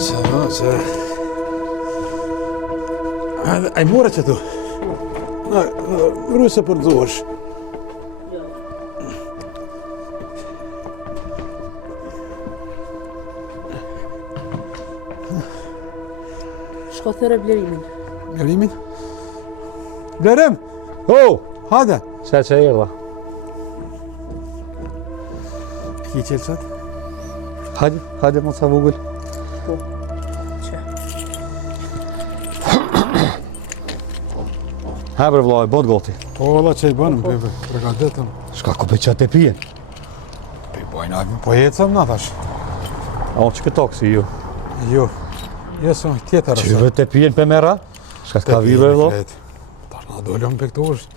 që... Ai more që tu? Ruse për dzuash. Shko thëre Blerimin. Blerimin? Blerim! Hajde! Që erdha? Ki qelësat? Hajde mos sa vogël. Po. Që? Haber vllai, bot goti. Po, valla që i bënëm, pregadetëm. Shka ku për qatë e pijen? Po ecëm na thash. A unë që këtë taksi ju? Jo. Jesu, tjetër Që vë të pijen për mera? Shka s'ka vive vlo? Tash na dollëm për këtu është.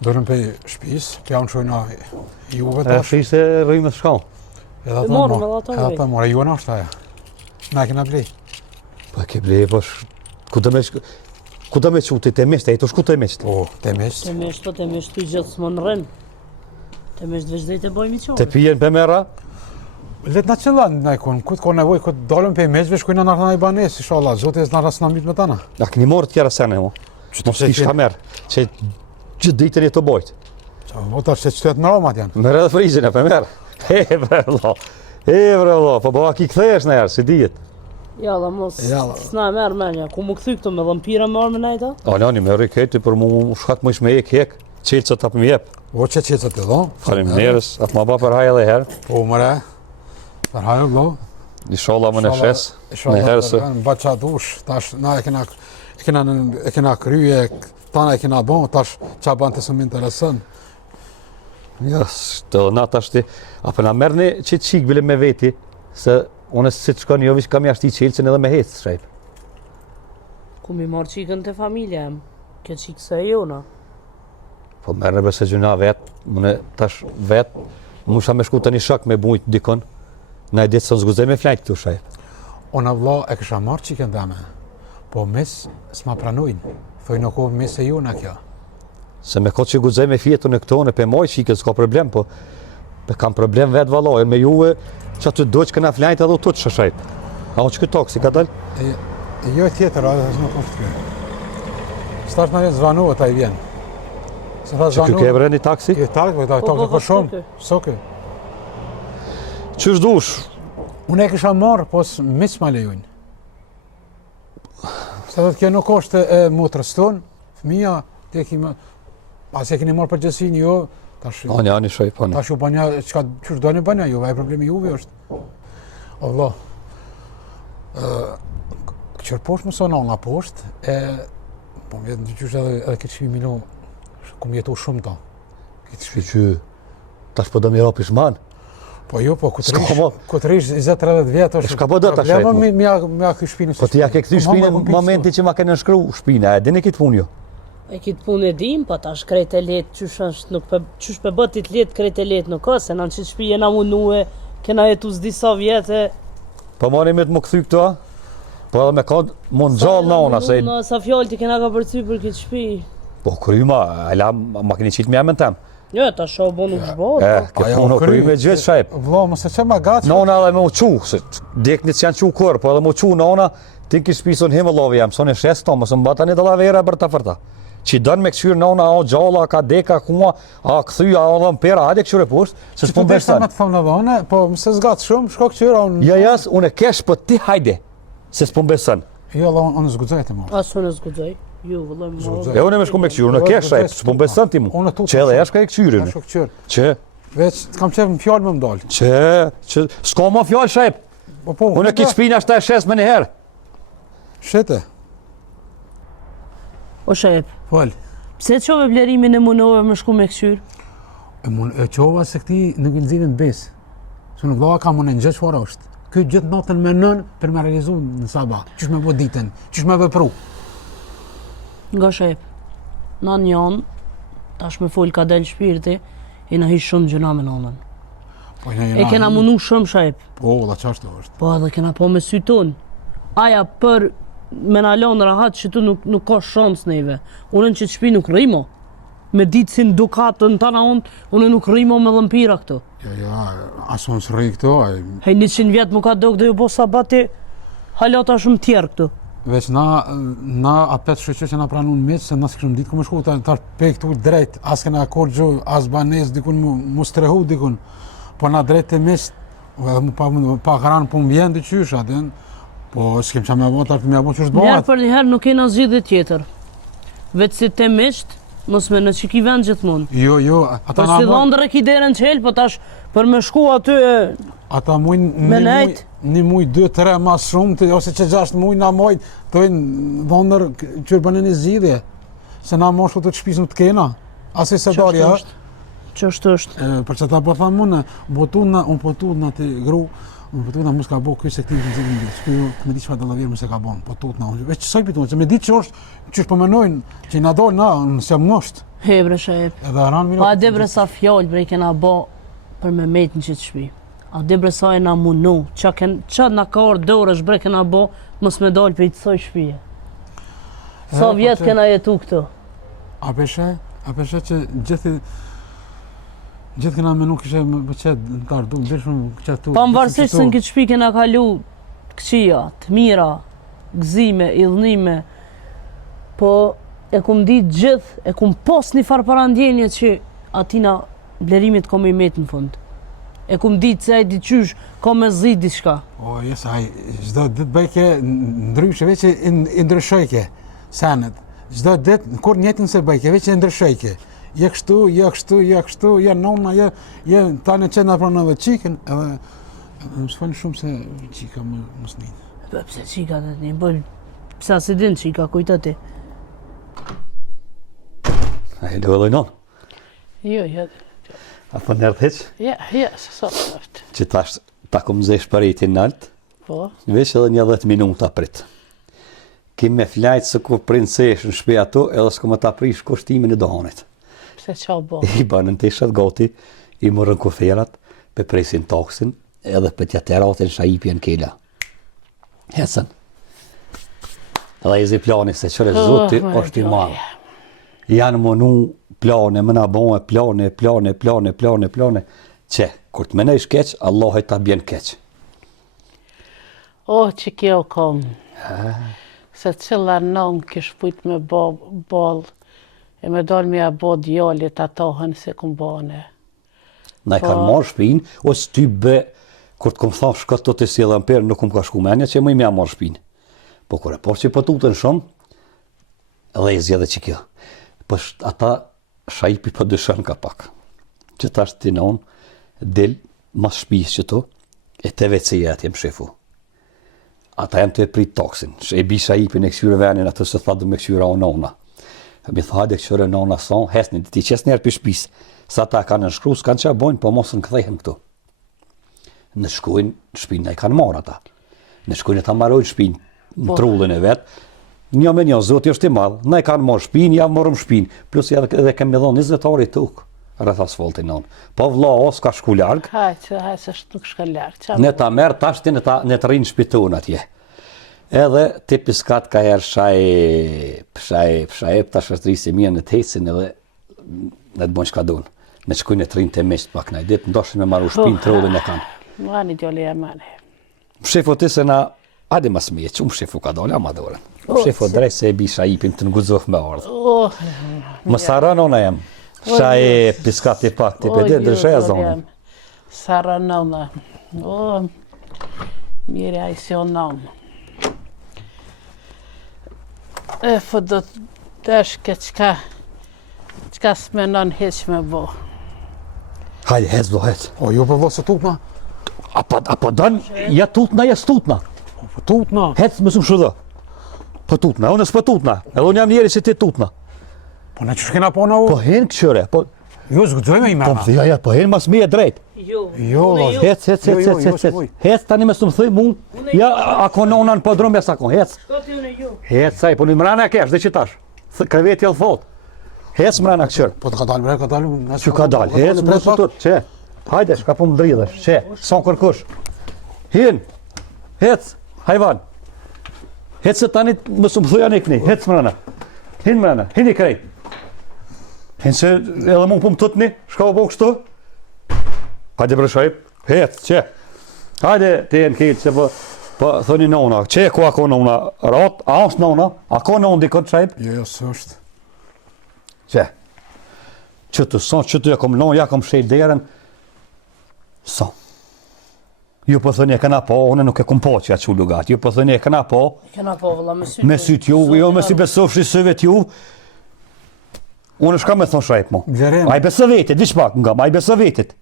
Dollëm për shpis, pja unë shojna juve E tash. shise rrime shkall. Edhe morëm edhe ato ata mora, ju në është aja. Na kena blej. Po ke blej, po ku të me quti të mesht, e i të shku të mesht. Po, të mesht. Të mesht të gjithë s'më në rënë. Të mesht veç dhe i të bojmë i qonë. Të pijen për mera? Let na qëllan, na i kun, këtë ka nevoj, këtë dalëm për meshtve, shkujna në artana i banes, inshallah, zote e zna rrasë në mitë me tana. A këni morë tjera sene, mo? Mos t'i shka merë, që gjithë ditën e të bojtë. O tash që qëtet në romat janë. Merë edhe frizin e për merë. Bre vlo, po bëha ki këthesh në herë, si dijet. Ja, dhe mos, Jalla. s'na e merë menja, ku mu këthy këto me dhëmpira me arme nejta? Alani, me riketi për mu shkat më ishme hek, qelë që t'ap më jep. O që qëtet e do. Falim njerës, atë ma ba për haj edhe herë. Po, mëre. Për hajë, blo. Inshallah më në shes, në herë se... Në ba qa dush, tash na e kena kryje, tana e kena bon, tash qa ban të së më interesën. Ja, të na tash ti, apo na merrni çit çik bile me veti, se unë si të shkon jo vish kam jashtë i qelësin edhe me hecë shajp. Ku mi marë qikën të familja em, ke qikë se e jona. Po merrni bese gjuna vetë, unë tash vetë, musha me shku të një shak me bujt dikon, na e ditë së zguzej me flajt këtu shajp. Ona vlla e kësha marrë qikën dhe me, po mes s'ma pranojnë, thojnë në kohë mes e jona kja. Se me ko që guzej me fjetën e këtone, pe moj qikën s'ka problem, po kam problem vetë valojnë, me juve që aty do që këna flajt edhe u të që shajp. A unë që këtë taksi ka dalë? Jo tjetër, a dhe nuk është kjo. Stash në zvanu ata i vjen. Që kjo ke e bre një taksi? Kjo taksi për shumë, soke. Qysh dush? Unë e kësha marrë, po mis ma lejojnë. Se dhe kjo nuk është e motrës tonë, fëmija, te kime, pas e keni marrë përgjësin, jo, tash... Ani, shajp, ani. Tash u banja, qësh do një banja juve, e problemi juve është. O vlo, qërë poshtë më sonë nga poshtë, po më vjetë në qysh edhe këtë shmi milo, ku më jetu shumë ta. Që, tash po do mi rapi shman. Po jo, po këtë rish 20-30 vjetë është... Shka po do ta shajt mu? Mja këtë shpinë... Po ti ja ke këthy shpinë në momenti që ma ke nënshkru shpinë, e dini këtë punë jo? E kitë punë e dim, pa tash krejt e letë, qysh për bëtit letë krejt e letë nuk ka, se në qitë shpi jena munue, kena jetu s'disa vjetë. Po marim e të më këthy këto, po edhe me ka mund gjallë në ona, se... Sa fjallë ti kena ka përcy për këtë shpi. Po kryma, ala ma keni qitë mja me në temë. Jo, ta shoh bo nuk shbotë. Këtë punë kryme gjithë shajp. Vlo, mëse që ma gatë... Në ona edhe me u qu, se deknit që janë qu kërë, po edhe me u qu në ona, ti kish pisun himë lovi jam, son e shes këto, mësë mbata një dëlla vera bërta fërta. Që i dënë me këqyrë në ona, a gjalla, ka deka, kuma, a këthy, a dhe më pera, hajde këqyre poshtë, se s'pun besh me të thëmë në dhone, po mëse zgatë shumë, shko këqyra unë... Ja, jas, unë e kesh, po ti hajde, se s'pun besën. Jo, dhe unë zgudzoj të morë. Asë unë zgudzoj. Jo, vëllëm më... E unë e me shku me këqyrë, unë e kesh shajt, s'pun besën ti mu. Që edhe e shka e këqyrën. Që? Veç, kam qef në fjallë më mdallë. Që, s'ka ma fjallë shajp. Unë e ki shpina shta e shes me njëherë. Shete. O shajp. Falë. Pse qove Blerimin e munove më shku me këqyrë? E qova se këti në gëllëzimin besë. Se në vloha ka mune në gjithë çfarë është. Këtë gjithë natën me nën për me realizu në sabat. Qysh me bo ditën, qysh me vepru. Nga shep, na njanë, tash me fol ka del shpirti, i na hish shumë gjëna me nanën. E kena munu shumë shep. Po, dhe qashtu është. Po, edhe kena po me sy ton. Aja për me na lanë rahat që tu nuk ka shans neve. Unë që të shpi nuk rrimo. Me ditë si në dukatën tana unë nuk rrimo me dhëmpira këto. Ja, asë unë së rri këto. Hej 100 vjetë më ka do këtë ju bo sabati, halata shumë tjerë këtu. Veç na apet shoqë që na pranun miq se na s'kishim ditë ku më shku tash pe këtu drejt, as kena akord gjë, as banez dikun mu strehu dikun. Po na drejt të miq, edhe mu pa kran po mbien të qysh atë. Po s'kem çam me vota të më apo ç'është Njerë bëhet. për një herë nuk kena zgjidhje tjetër. Vetë si te misht, mos me në që ki vend gjithmonë. Jo, ata Po na si dhondër e ki derën qel, po tash për me shku aty ata mujnë Me nejt. një muj, 2-3 mas shumë, ose që 6 muj na mojt, të vejnë dhondër qërë bënë një zgjidhje. Se na moshku të shpisëm të kena. Asi se darja, Ç'është është. për që ta po thamë unë po tutna të gru, unë po tutna mos ka bo këj se këti në zgjidhje në s'ku me di që fa dëllavirë mëse ka bon, po tutna. Veç qësaj pitun, se me di që është, që është pëmenojnë, që i na dojnë na, nëse më ngosht. Hebre shep. Edhe aran mira. Pa debre sa fjallë bre kena bo për me met në qitë shpi. A debre sa e na munu, qa na ka orë dorësh bre kena bo, mos me dalë për i të soj shpije. Sa vjetë kena jetu këtu? A peshe që gjithë kena menu kështë më qëtë në tarë du, dhe shumë qëtu. Pa më varësisht se në këtë shpi kena kalu këqia, të mira, gëzime, idhnime, po e kum ditë gjithë, e kum pos një farë parandjenje që atina blerimit kom i metë në fund. E kum ditë se ajdi qysh, kom me zi diçka. O, jes, gjdo ditë bëjke ndryshe, veç e ndryshojke, senet. Gjdo ditë, kur njetin se bëjke, veç e ndryshojke. Je kështu, je nona, je tani që nga pranë edhe qiken, edhe më s'falë shumë se qika më s'nin. Pse qika të një, pse si din qika, kujta ti? A e lëvëlloj non? Jo. Apo nërë heq? Ja, se sa të është. Që tash ta kom zesh për e ti nalt, Po, veç edhe një 10 minuta prit. Kim me flajtë se ku princesh në shpe ato, edhe s'ko më ta prish kushtimin e dohanit. pse qa bo. I banën të ishat gati, i morën kuferat, pe presin taksin, edhe pe tjateratin shajipjen kela. Hecën. Edhe i zi plani se qëre zoti është i marë. Janë mënu plane, më nabone, plane, që, kur të menej shkeq, Allah e ta bjen keq. O, që kjo kom. Se cilla nën kish pujt me bol, e me dal me a bo djallit atohen se kum bane. Na i kanë marrë shpinë, ose ty be, kur të kom thash shkët të si edhe amperë, nuk kom ka shku menja që më i mja marrë shpinë. Po kur e por që po tutën shumë, edhe i zjedhe që kjo. Po ata shajipi po dëshën ka pak. Që ta është ti në unë, del mas shpijës që to, e te WC-ja atë jem shefu. Ata jem të e prit taksin, e bi shajipin e kësyre venin, atë se tha du me kësyra o nona. Mi tha hajde kësyre nona son, hesni, ti qes njerë për shpis, sa ta kanë nënshkru, s'kanë që bojnë, po mos në këthejhen këtu. Në shkujnë shpinë, ne i kanë marrë ata. Në shkujnë e ta marrojnë shpinë, në trullin e vetë, një me një zoti është i madhë, ne i kanë marrë shpinë, ja morëm shpinë, plus edhe kemi dhonë 20 orë i tukë, rreth asfaltin non. Po vlla o s'ka shku larg. Hajde se nuk shka larg. Ne ta merr tash ti ne të rinë shpitun atje. Edhe ti piskat ka herë shaj tash shtrisë mia në tecin edhe ne të bën çka don. Ne shkojnë të rinë të mesht pak na ditë ndoshin me marrë shpinë trullin e kanë. Mani djali e mani. Shefu ti se na hajde mas mie, çum shefu ka dalë ama dorën. Shefu drejt se e bi shajipin të nguzof me ardh. Mos harron jam. Shaj piskati pak, ti për dhe shaj e zonë. Sara nëna. O, mire a i si o nëmë. E fë do të deshke qka s'menon heq me bo. Hajde, hec do hec. O, jo për vësë tutna? Apo dan, ja tutna, ja stutna. Po tutna? Hec më shumë shudë. Po tutna, unë s'po tutna. Edhe unë jam njeri si ti tutna. Po në që shkena po në u? Po hen këqyre, po... Jo, zgëdzojme i mena. Po hen mas mi e drejt. Jo, Hec. Hec tani me së më thëj mund. Ja, ako nona në podrom ja sakon, hec. Hec, saj, po në mrana e kesh, dhe që tash. Kreveti e thot. Hec mrana këqyre. Po të ka dalë, ka dalë. Që ka dalë, hec më së tërë, që. Hajde, shka po më dridhesh, që. Son kërkush. Hin, hec, hajvan. Hec se tani më së më thëj anë i këni, hec mrana. Hin mrana, hin i krejt. Hinë se edhe mund po më tëtni, shka po kështu? Hajde bre shajp, hec, që? Hajde, ti e në kejtë, që po Po, thoni nona, që e ku ako nona? Rat, a është nona? A ko nona dikot shajp? Jo, s'është. Që? Që të son, që të ja kom nona, ja kom shej derën. Son. Ju po thoni e kana po, unë nuk e kom po që ja që lugat. Ju po thoni e kana po, Kena po vëlla me sytë. me sytë ju, jo me si besofshi syve t'ju. Unë shka me thonë shajp mo. Blerem. A i besë vetit, vish pak nga, a i besë vetit.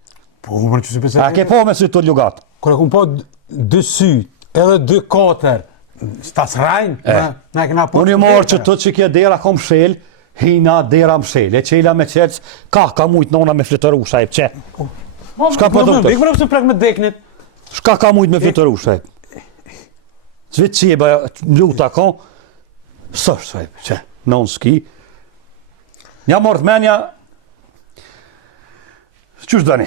Po, më që si besë. A ke po me sytë të lugat? Kër e kum po 2 sy, edhe 2 katër, s'tas rajnë, na e kena po. Unë i marë që të që kje dera kom shel, hina dera më shel, e qela me qelës, ka mujt nona me flitëru shajp, që? Shka po do të? Ikë më rëpë se prek me deknit. Shka ka mujt me flitëru shajp? Zvit qiba, luta ka, së shajp, që? Non s'ki. Nja mërë të menja, qështë dëni?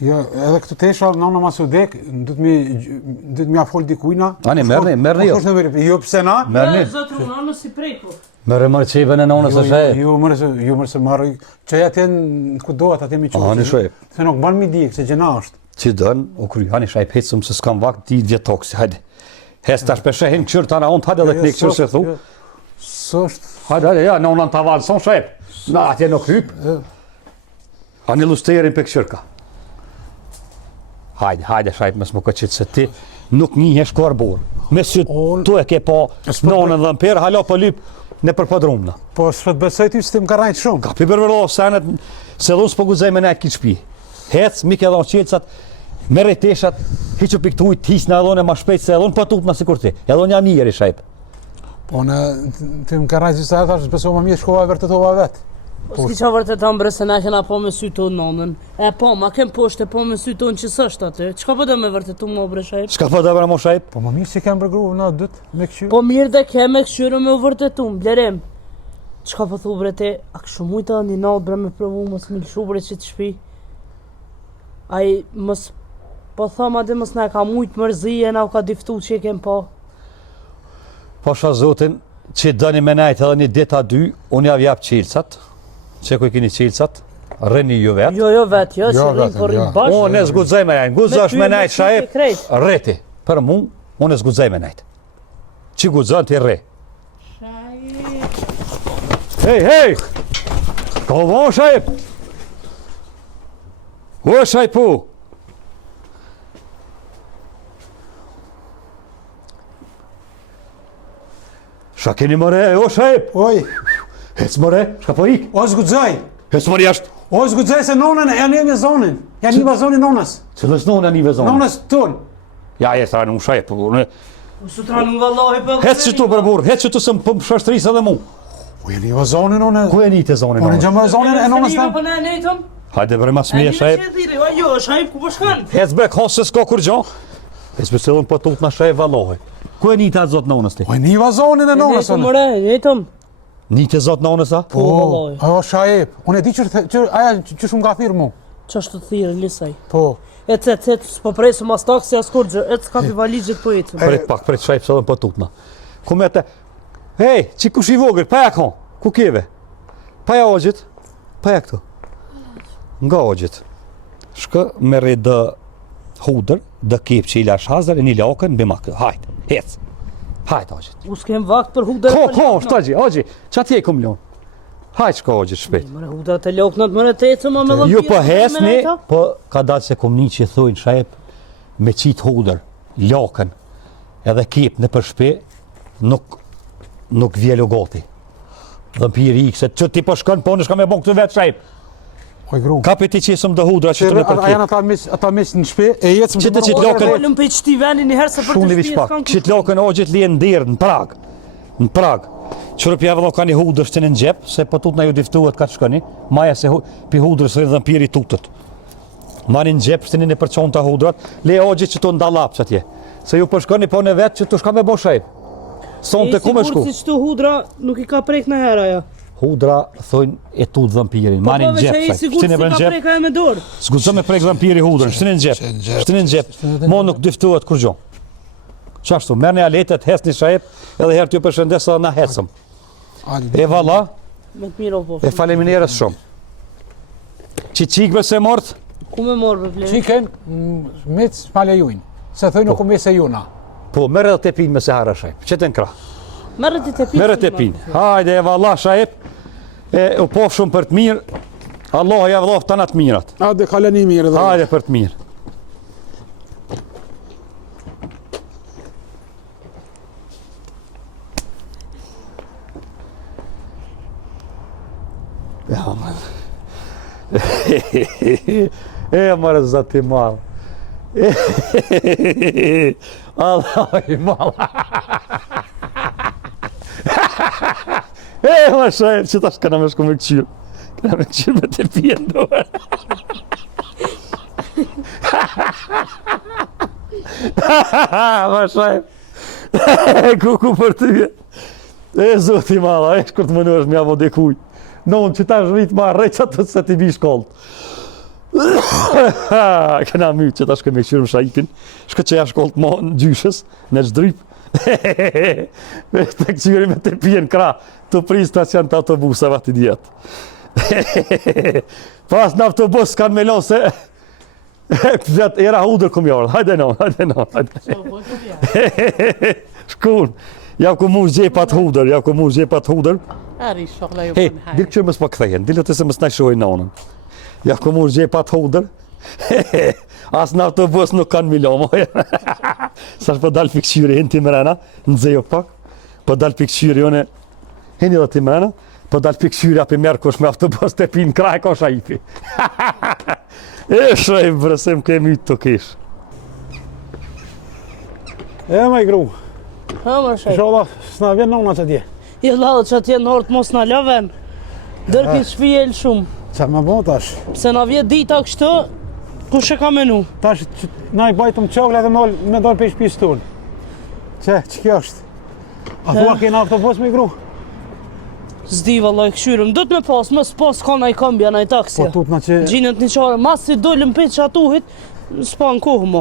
Jo, edhe këtë tesha, nona ma së dek, du të mi afol dikujna. Ani, merni jo. Jo, pse na? Merni. Zotru, nonu si preku. Mërë qive në nonës e shajp. Jo, mërë se marrë, që atë ku dohet, atë mi qështë. Ani shajp. Se nuk ban mi dik, se gjena është. Që dënë, o kry, hani shajp hecëm se s'kam vakt, ti vjetoksi, hajde. Hes tash peshehin këqyrë tana unë, hajde edhe këni këqyrë se thu. Sështë. Hajde, ja, në unë në të valë, son shajp. Na, atje në kryp. Ani lusterin për këqyrë ka. Hajde shajp, mes më këqitë se ti nuk njihesh korbor. Me sy tu e ke po nonën dhe mperë, hala po lyp në përpëdrumna. Po, s'pët besoj ty se ti më ka rajtë shumë. Ka pibervelo senet, se dhun s'po guzej me nejtë kitë shpi. Hec, mi ke dhon qelësat, me rejteshat, hiqë për këtë ujtë, hisë në edhon e ma shpejt se edhon për tup në sikur ti. Edhon jam njëri shajp. Po, ti më ka rajtë se e thash, besoj më mirë shkova e vërtetova vetë. Po s'ki qa vërteton bre se na kena po me sytë tonë nonën. E po, ma kem poshte po me sytë tonë që s'është aty. Çka po do me vërtetu mo bre shajp? Shka po dhe vëra mo shajp? Po, më mirë që kem për gruë në dytë me këqyrë. Po mirë dhe ke me këshyre me u vërtetu, blerem. Çka po thu bre te, a këshu mujta një natë bre me provu mos mi lëshu bre që të shpi. Ai mos, po thama dhe mos na ka mujt mërzije, na u ka diftu që i kem po. Pasha zotin, që dëni me najtë edhe një dit a dy, unë jav jap qilësat. Që ku i kini qilësat, rëni ju vetë. Jo vetë, jo, që rrim vetëm, po rrim jo. bashkë. Unë e zgudzaj me najtë, gudzash me najtë shajep, krejt. rreti. Për mu, unë e zgudzaj me najtë. Që gudzan ti rre. Hej! Ka von shajep! O shajpu! Shka keni mëre, o shajep! Oj, Hec mëre, shka po ik? o zgudzaj! Hec mëre jashtë! O zgudzaj se nonën e një zonin. Ja një zonin nonës. Cëllës nona një vezonë? Nonës tonë. Ja, e sa në më shajep, unë... Su tranu vallahi për... Hec që tu përbur, hec që tu se më pëm shashtrisë edhe mu. U e një zonin onë. Ku e një të zonin Unë nona? gjëmë zonin e nonës Në në. për ne nejtëm? Hajde bre mas mje shajep. Jo, shajep ku po shkan? Hec bre, ka se s'ka kur gjo. Hec bre se dhën për tut në shajep valohi. Ku e një të atë zotë nonës ti? U e një zonin e nonës Nejtëm onë. mëre, nejtëm. Një të zotë nonës a? Po, vallahi. ajo shajep. Unë e di që aja që shumë ka thirë mu. Qashtë të thirë, lisaj. Po. Ecet, s'po presë mas taksi as kur gjë, s'ka pi valigjet po ecëm. Pret pak, pret shajep se dhën për tut në. Ku me te... Hej, që kush i vogër, pa ja kon? Ku kjeve? Pa ja ogjit? Pa ja këtu? Nga ogjit. Shkë me rri dë hudër, dë kip që i lash hazër e një lakën bima këtë. Hajt, hec. Hajt, ogjit. U s'kem vakt për hudër. Shtaji, ogji, që atje i kum lon. Hajt shko ogjit shpejt. Mëre hudër të loknat, mëre të ecëm a me dhëmë. Ju po hesni, po ka dalë se kum një që thujnë shajep me qit hudër, lakën, edhe kip në për shpe, nuk vjelo goti. Dhe mpiri i këse, që ti po shkën, po në shka me bon këtë vetë shajep. Oj gru. Ka për ti qesëm dhe hudra që të në për A janë kip. ata mis në shpe, e jetëm Që të qitë lokën, Folëm për qëti venin një herë se për shuni të vish shpjes pak, kanë qit lokën ogjit li e ndirë në Prag. Në Prag. Qërë pjeve dhe ka një hudrë shtë në gjep, se po tut na ju diftuhet ka të shkëni, maja se pi hudrës rrë dhe mpiri tutët. Mani në gjep shtë një përqonë të hudrat, le ogjit që të ndalap që atje. Se ju përshkëni po në vetë që të shka me bo shajp. Son të ku me shku. Si qëtu hudra nuk i ka prek në herë aja. Hudra thojnë e tut dhe mpirin, mani në gjep shajp. Sigur si ka prek aja me dorë. S'gudzë me prek dhe mpiri hudrën, shtë në gjep. Shtë në gjep. Mo nuk diftuhet kur gjo. Qashtu, merë një aletet, hes një shajp, edhe herë t'ju përshëndes edhe na hecëm. E valla, Me të miro po. e faleminderes shumë. Që qikve se mort, Ku me morë për vlerë? Qiken, mic malja jujnë. Se thëjnë nuk u me se juna. Po, merë edhe të pinë me se harë shajp. Që të në krah. Merë ti të pinë. Merë të pinë. Hajde, e valla shajp. E u pofë shumë për të mirë. Allah ja vëllof të të mirat. Hajde, kaleni mirë. Hajde për të mirë. Ja, man. E, mërë zati malë. Allah i malë. E, më shajë, që tash këna me shku me këqyrë. Këna me këqyrë me të pijen dojë. Më shajë. Kuku për ty. E, zoti malë, e shkur të më nërë mja vode kuj. Non që ta zhvit ma rreqa të se ti bi shkollët. Këna mytë që ta shkë me këshyrë më shajpin. Shkë që ja shkollët ma në gjyshës, në gjdryp. Me të këshyri me të pijen kra, të prisë stacion të autobusave ati djetë. Pas në autobus kanë me lonë se... Era hudër këm jarë, hajde non. Shkun, ja ku mu gjepat hudër, Ari shohla ju Hey, për në dilë këqyrë mësë pa këthejen, dilë të se mësë najshoj në onën. Ja ku mu gjepat hudër, as në autobus nuk kanë milon, sa është për dalë për këqyri, hinë ti mrena, në zejo pak, për dalë për këqyri, one, hinë edhe ti mrena, për dalë për këqyri, api merë kush me autobus të pinë kraj, ka shajpi. E shajpë, brësim kemi të kish. E, ma i gru. Ha, më shajp. Shola, s'na vjen nona që tje. Je ladë që atje në orët mos në lëven. Dërkin shpijel shumë. Qa me bo tash? Pse na vjet dita kështë, kush e ka menu? Tash, na i bajtëm qovle dhe me dorë për shpisë tonë. Që kjo është? A thua kena autobus me i gru? Zdi vallaj këshyrëm, do të me pas, mos pas ka na i kambja na i Po taksja. tut na që... Gjinët një qare, mas si dollëm për që atuhit, s'pa në kohë mo.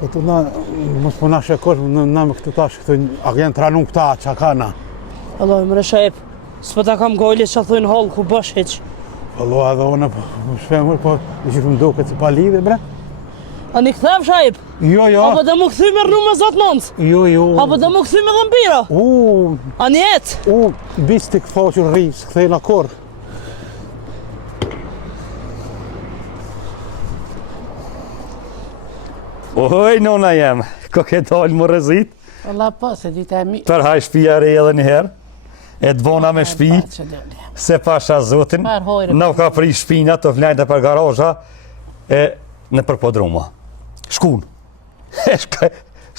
Po tut na... Mos po na shekosh, na me këtu tash, këtu agent ranun këta, qa ka na. Allah, më rëshajp, s'po ta kam gojle që thujnë hallë ku bësh heq. Allo, edhe one, po shpemur, po gjithë më duke që pa lidhe, bre. A një këthev shajp? Jo, jo. Apo dhe mu këthy me rnu me zotë nëndës? Jo. Apo dhe mu këthy me dhëmbira? A një jetë? Bistik thoqër rrivës, këthejna korë. Oj, nona jem, ko ke dalë më rëzit, Allah po, se dita e mi... tërhaj shpia re edhe njëherë, e dvona me shpi, se pasha zotin, në ka pri shpina të vlejnë për garozha, e në për podruma. Shkun.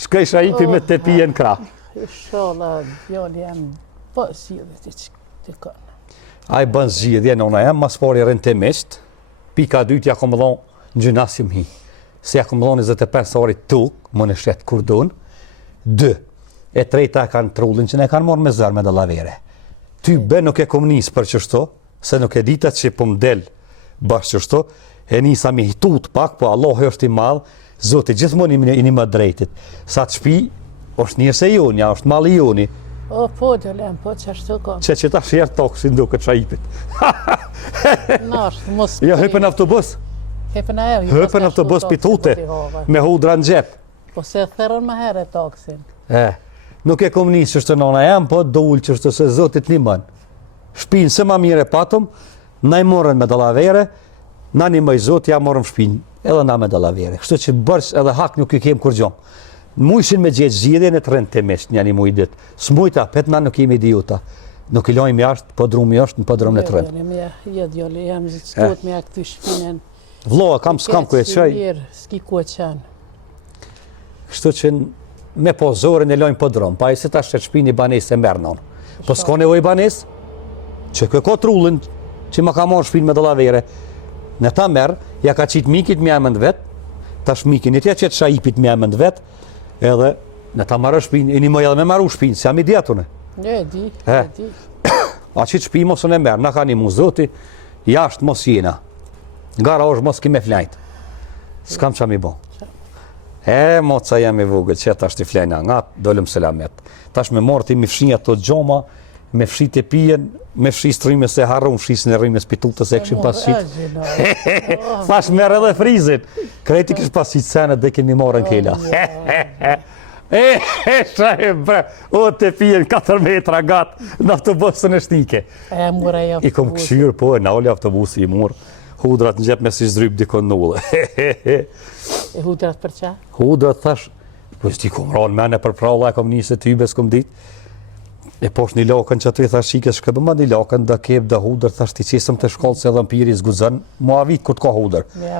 Shkaj shaipi me të pijen kra. Shola, djali jam po si dhe të kënë. A i bën zgjidhje, nona jem, mas pari rënë të misht, pika dytë ja kom dhonë në gjynasium hi. Se ja kom dhonë 25 orit tuk, më në shetë kurdun, 2. E treta kanë trullin që ne kanë morë me zërë me dallavere. Ty be nuk e kom nisë për qështo, se nuk e dita që po m'del bashkë qështo, e nisa mi hitut pak, po Allah është i madhë, Zoti gjithmonë i një më drejtit. Sa të shpi, është njërë se joni, është mali joni. O, po, djolem, po, që ashtu ka. Që ta shjerë tokë si nduke të shajipit. Nashtë, mos... Jo, hypën autobus. Hypën autobus pitute, me hudra në gjep. Po se thërën më herë toksin. Nuk e kom njësë që është të nona jam, po dullë që është se Zotit një mënë. Shpinë se ma mire patëm, na i morën me dallavere, na një mëj Zot, ja morëm shpinë, edhe na me dallavere. Kështu që bërës edhe hak nuk i kem kur gjomë. Mujshin me gjithë zgjidhjen e të rënd të mesht një muj ditë. S'mujta, pet na nuk jemi idiota. Nuk i lojmë jashtë, po drumi është në po drumë në të rënd. Jo, djoli, jam zëtëstot me ja këtu shpinen. Vloa, kam s'kam ku e qaj. S'ki ku e qanë. Kështu që me po zorën e lojmë po drumë, pa i si ta shtë shpini banes e mërë nënë. Po s'ka nevoj banes, që këko trullin, që ma ka morë shpinë me dallavere. Në ta merë, ja ka qitë mikit me emën vetë, tash mikin, i tja qëtë shajipit me emën vetë, edhe në ta marrë shpinë, e një mëj edhe me marru shpinë, se jam i djetune. E di. A qitë shpi mosën e merë, na ka një mu Zoti, jashtë mos jena. Gara është mos kime flajtë. S'kam qa mi bo. Moca jam i vogël, që tash t'i flajna, nga dolëm selamet. Tash me morti mi fshinja të gjoma, me fshi të pijen, me fshi strymës e harru, më fshi në rrimës pitutës e këshim pas qitë. Thash merë edhe frizin. Kreti kështë pas qitë senet dhe kemi morën kella. Shaj bre, o të pijen 4 metra gatë në autobusën e shtike. E mura e I kom këshyrë, po e nalli autobusi i murë, hudrat në gjep me si zdryp dikon nullë. E hudrat për qa? Hudrat thash, po s'ti kom ranë mene për pralla, e kom njëse tybe, s'kom dit. E posh një lakën që aty thash qikës, shkëbë ma një lakën, da kep, da hudrë, thash ti qesëm të shkallë se edhe mpiri zguzën, mua vit kur t'ka hudrë. Ja.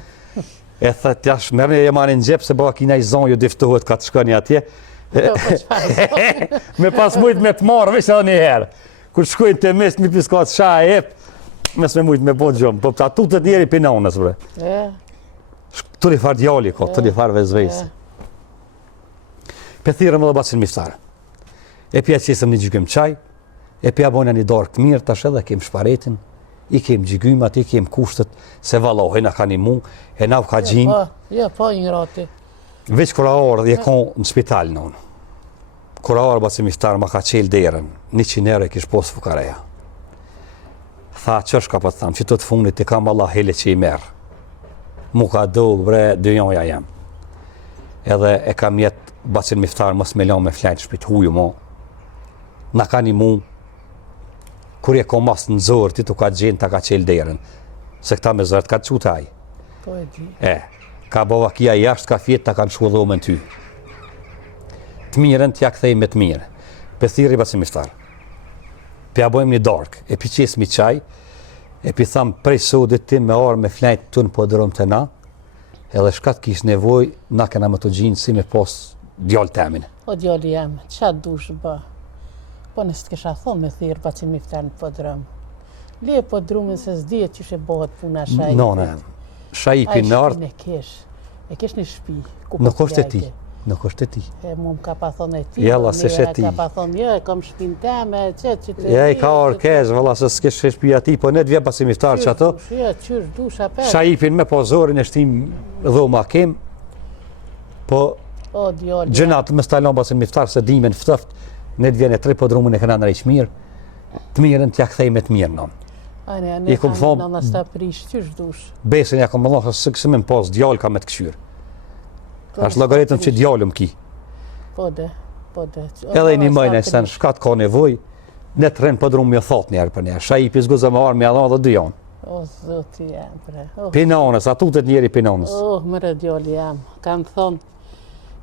E tha, t'jash, mërë e marrin gjep, se ba kina i zonë, ju diftohet ka të shkëni atje. Me pas mujt me të marrë, veç edhe një herë. Kur shkojnë të mes, mi piskat sha e ep, mes me mujt me bo gjumë. Po ta tutët njeri pinonës, bre. Të li farë djali ko, të li farë vezvejsi. Pe thirëm edhe bacin miftarë. E pja qesëm një gjykim qaj, e pja bojna një darë të mirë, tash edhe kem shparetin, i kem gjykymat, i kem kushtet, se valohi na ka një mu, e na ka gjinë. Ja, po një rati. Veç kura orë dhe je konë në spital në unë. Kura orë basi miftarë ma ka qelë derën, 100 euro e kish posë fukareja. Tha, qërshka po të thamë, që të të funit të kam Allah hele që i merë. Mu ka dogë, bre, dyjonja jem. Edhe e kam jetë basi miftarë mos me la me flajnë shpit huju mo. Na ka një mu, kur je ko mas në zorë, ti të ka gjenë të ka qelë derën. Se këta me zërët ka të qutaj. Po e di. Ka bova kia jashtë, ka fjetë, ta kanë shkuadho me në ty. Të mirën t'ja kthej me të mirë. Pe thiri basi miftarë. Pja bojmë një darkë, e pi qesë mi qaj, e pi thamë prej sodit ti me arë me flajtë të në po dërëm të na, edhe shkat kish nevoj, na kena më të gjinë si me pos djallë temin. O djali jam, qa dush bë? Po nësë të kisha thonë me thirë bacin miftarë në podrëm. Lije podrumin se s'dijet që shë bëhet puna shajipit. None, shajipi në ardë. E kish një shpi. Nuk është e ti. Nuk është e ti. E mu më ka pa thonë e ti. Jella, se shë ti. Ka pa thonë, jo, e kam shpin teme, qëtë që të... Ja, i ka orkez, valla, se s'kesh shpia ti, po ne t'vje pasi miftarë që ato. Jo, qysh dush apet. Shajipin me pozorin e shtim dhoma kem, po O, djali. gjënat me stalon pasi miftarë se dimen ftëft, ne t'vjen e 3 podrumin e këna në rejq mirë, të mirën t'ja kthej me të mirë non. Ne kom kam thonë- në nasta prish, qysh dush. Besën ja kom më thonë se kësë me më pas djallë ka me të këshyrë. Ashtë logaritëm që djallëm ki. Po de. Edhe i një mëjnë e sen shkat ka nevoj, ne të rrenë podrum jo thot njerë për njerë. Shaj i pizguzë më arë me adhon dhe 2 janë. O, zoti jam, bre. Pinonës, atutet njeri pinonës. Mëre djali jam. Kanë thonë,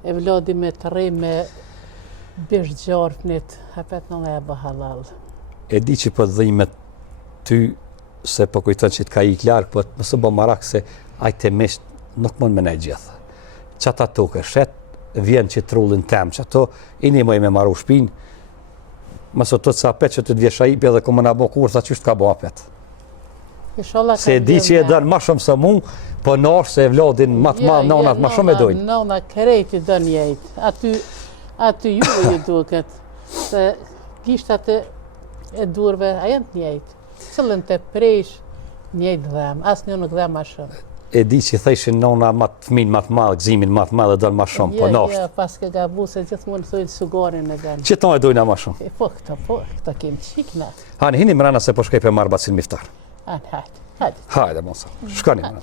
e vlodi me të rej me bish gjarpnit, hapet në me e bë halal. E di që për dhimet ty, se po kujton që t'ka i klarë, po mësë bë marak se ajte misht nuk mund me ne gjithë. Qata toke shet, vjen që trullin tem, që ato i një mëj me maru shpin, mësë të të sa apet që të t'vje shajipja dhe ku më nga bo kur, sa qështë ka bo apet. Se di që e dënë ma shumë së mu, po në është se e vlodin ma të malë, nonat ma shumë e dojnë. Nona krejti dënë jejtë, aty ju i duket, se gishtat e durve, a janë të njejtë. Cëllën të presh, njejtë dhem, asë një nuk dhem ma shumë. E di që thejshin nona ma të fëmin ma të malë, gëzimin ma të malë dhe dënë ma shumë, po në është. Ja, pas ke gabu se gjithë mund thujnë sugarin e dënë. Që tonë e dojna ma shumë. Po, këto kemë qikna. Hani, hini mrana se po shkej për marë bacin miftar. Hajde. Hajde, monsa, shkani mrana.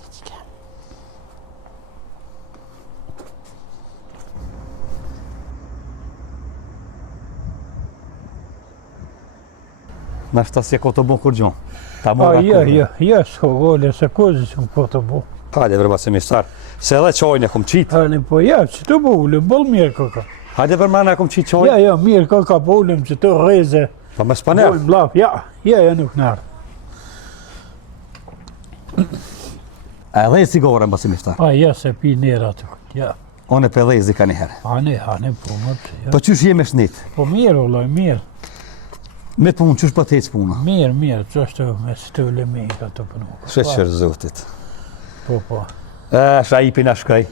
Në është ta si e ko të bu kur gjonë. Ta mora kur. Ja, s'ko gole, se kozi s'ko po të bu. Hajde, bre bacin miftar. Se edhe qojnë e kom qitë. Hani, po ja, që të bu, ule, bëll mirë kaka. Hajde për mrana e kom qitë qojnë. Ja, mirë kaka, po ulem që të reze. Pa me spaner. Bojnë blaf, ja, nuk nërë. A edhe e sigore në bacin miftar. Pa, ja, se pi nërë atë, ja. One për dhezi ka njëherë. Hane, po më të, ja. Po qysh jemi shnitë? Po mirë, ulloj, mirë. Me punë, qysh po t'hecë puna? Mirë, që është me stële me i ka të punu. Sheqër zotit. Po. Shajipi na shkaj.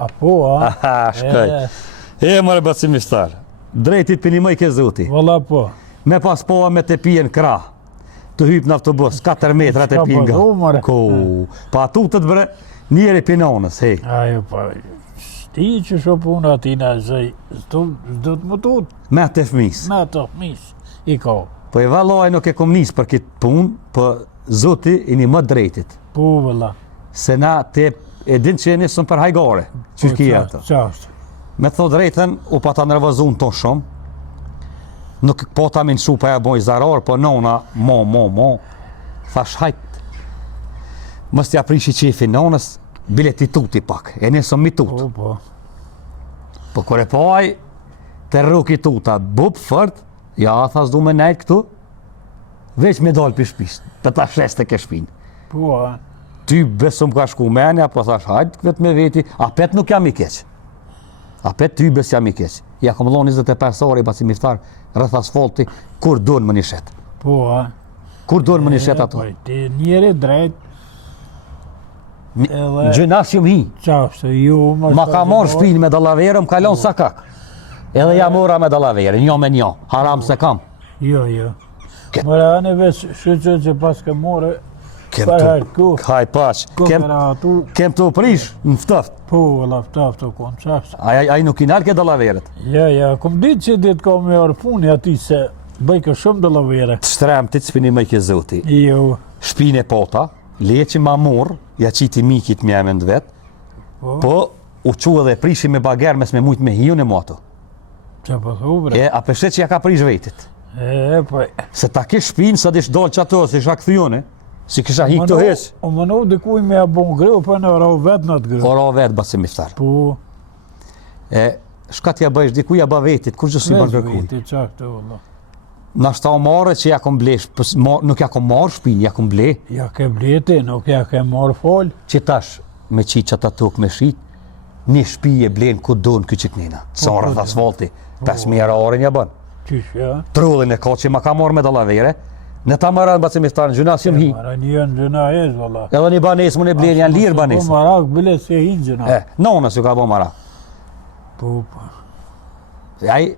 A po, a? Aha, shkaj. E, mërë bacin miftar. Drejtit për një mëj ke zoti. Valla po. Me pas poa me të pijen kra. Të hyp në autobus, 4 metra të pijen nga. Ko, pa tutët bre, njeri pinonës, hej. Ajo, pa, ti që shë puna atina, zëj, do të më tut. Me të fmis. Me të fmis, i ka. Po e valoj nuk e kom nis për këtë punë, po zoti i një më drejtit. Po, valla. Se na te e din që e nisëm për hajgore. Qysh kia ato. Qashtë. Me të thot drejtën, u pa ta nervozun ton shumë. Nuk po ta min shu pa e boj zarar, po nona, mo. Thash hajt. Mos t'ja prishi qefin nonës, bile ti tuti pak, e nesëm mi tut. Po. Po kër e poj, të rruki tuta, bup fërt, ja, tha s'du me nejt këtu, veç me dal për shpis, për ta shreste ke shpin. Po. Ty besëm ka shku menja, po thash hajt vetë me veti, a pet nuk jam i keq. A pet ty bes jam i keq. Ja kom lon 25 orë i pasi miftar, rreth asfalti, kur duen më një shet. Po. Kur duen më një shet ato. Po, ti njeri drejt. Gjynasium hi. Qashtë, ju Ma ka marrë shpinë me dallaverë, më kalon sa kak. Edhe ja mora me dallaverë, një me një, haram se kam. Jo. Mëra anë veç shëqë që pas ke more, Kem Parhajt tu, haj pash, kem tu prish në ftoft. Po, laftaf të konë qashtë. Ai nuk i nalë ke dallaverët. Ja, kom ditë që ditë ka me orë puni ati se bëjke shumë dallavere. Të shtrem ti të spini më ke zoti. Jo. Shpine pota, leje që ma murë, ja qiti mikit me emën dë vetë, po u qu edhe prishi me bager mes me mujt me hiu në moto. Që po thubre? A peshet që ja ka prish vetit. Po. Se ta kish shpinë, sa dish dollë që ato, se isha këthyone, si kisha hi këto hes. O më në dikuj me a bon greu, për në ora vetë në të greu. Ora vetë basi miftar. Po. Shka t'ja bëjsh, dikuj ja ba vetit, kur gjësë i bërë kërkuj. Vetit, qaktë, vëllo. Nashta o marë që ja kom blesh, nuk ja kom marë shpinë, ja kom ble. Ja ke bleti, nuk ja ke marë fol. Që tash, me qitë që ta tokë me shit, një shpi e blenë ku donë këtë qiknina. Sa rrëth asfalti, 5.000 orën ja bënë. Qysh, ja? Trullin e ka që ma ka marë me dallavere, në ta maran basi miftar në gjynasium hi. Mara një në gjëna hez, vëlla. Edhe një banes më në blenë, janë lirë banes. Po marak, bile se hinë gjëna. Nonës ju ka bo marak. Po. Aj,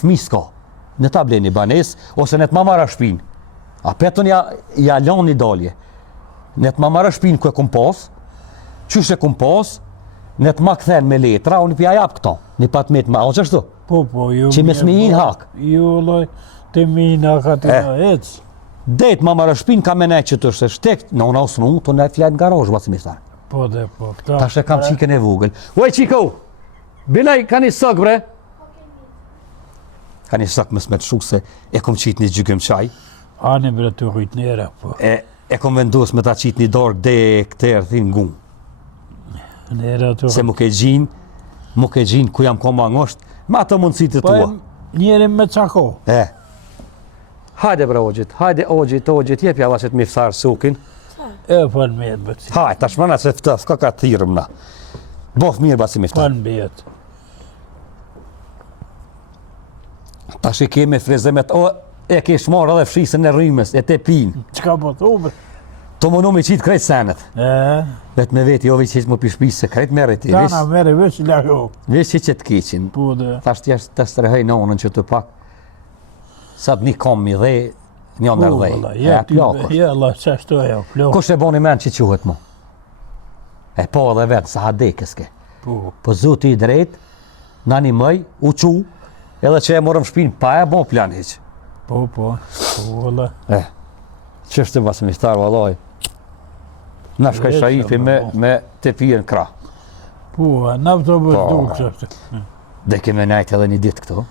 fmis ka. Në ta blenë një banes, ose në të ma mara shpinë. A petën ja lanë një dalje. Në të ma mara shpinë ku e kum pas, qysh e kum pas, në të ma këthen me letra, unë pja jap këto. Një pat me të ma, o qështu? Po, ju... Që me s'mi hak. Ju, loj, të minë hak ati në ecë. Dejt ma mara shpinë ka me ne që të shte shtekt, në unë ausë të ne flet në garajë, basi mi thar. Po, po. Ta shte kam qikën e vogël. Uaj, qiko, bilaj, ka një sëk, bre? Ka një sëk mësme të shuk se e kom qitë një gjygëm qaj. Ani bre të rujt njëra, po. E kom vendos me ta qitë një dorë dhe këtër thin gung. Njëra të... Se mu ke gjinë ku jam koma ngosht, ma të mundësit të tua. Po njëri me qako. Hajde bre ogjit, jep ja vaset mi fësarë sukin. Po në metë, bëci. Hajde, ta shmana se ftëf, ka thirëm na. Bof mirë basi mi Po fësarë. në betë. Ta shi kemi frezemet, e ke shmarë edhe fshisën e rrimës, e te pinë. Qka po thubre? To më me qitë krejt senet. Vetë me veti, jo veç që më pishpisë, se krejt merë ti. Dana mere veç lako. Veç që të keqin. Po dhe. Ta shtë jashtë të strehej në onën që të pak. Sa të një komi dhe, një nër dhe. Ja, Allah, qashtu e plakë. Kush e boni men që quhet mu? E po edhe vetë, sa hadekës ke. Po zuti i drejt, na një mëj, u qu, edhe që e morëm shpinë, pa e bo plan hiq. Po, Allah. Qështë të basë mishtarë, valoj. Na shkaj shaifi me të pijen kra. Po, na pëto bës dukë qështë. Dhe keme najtë edhe një ditë këto.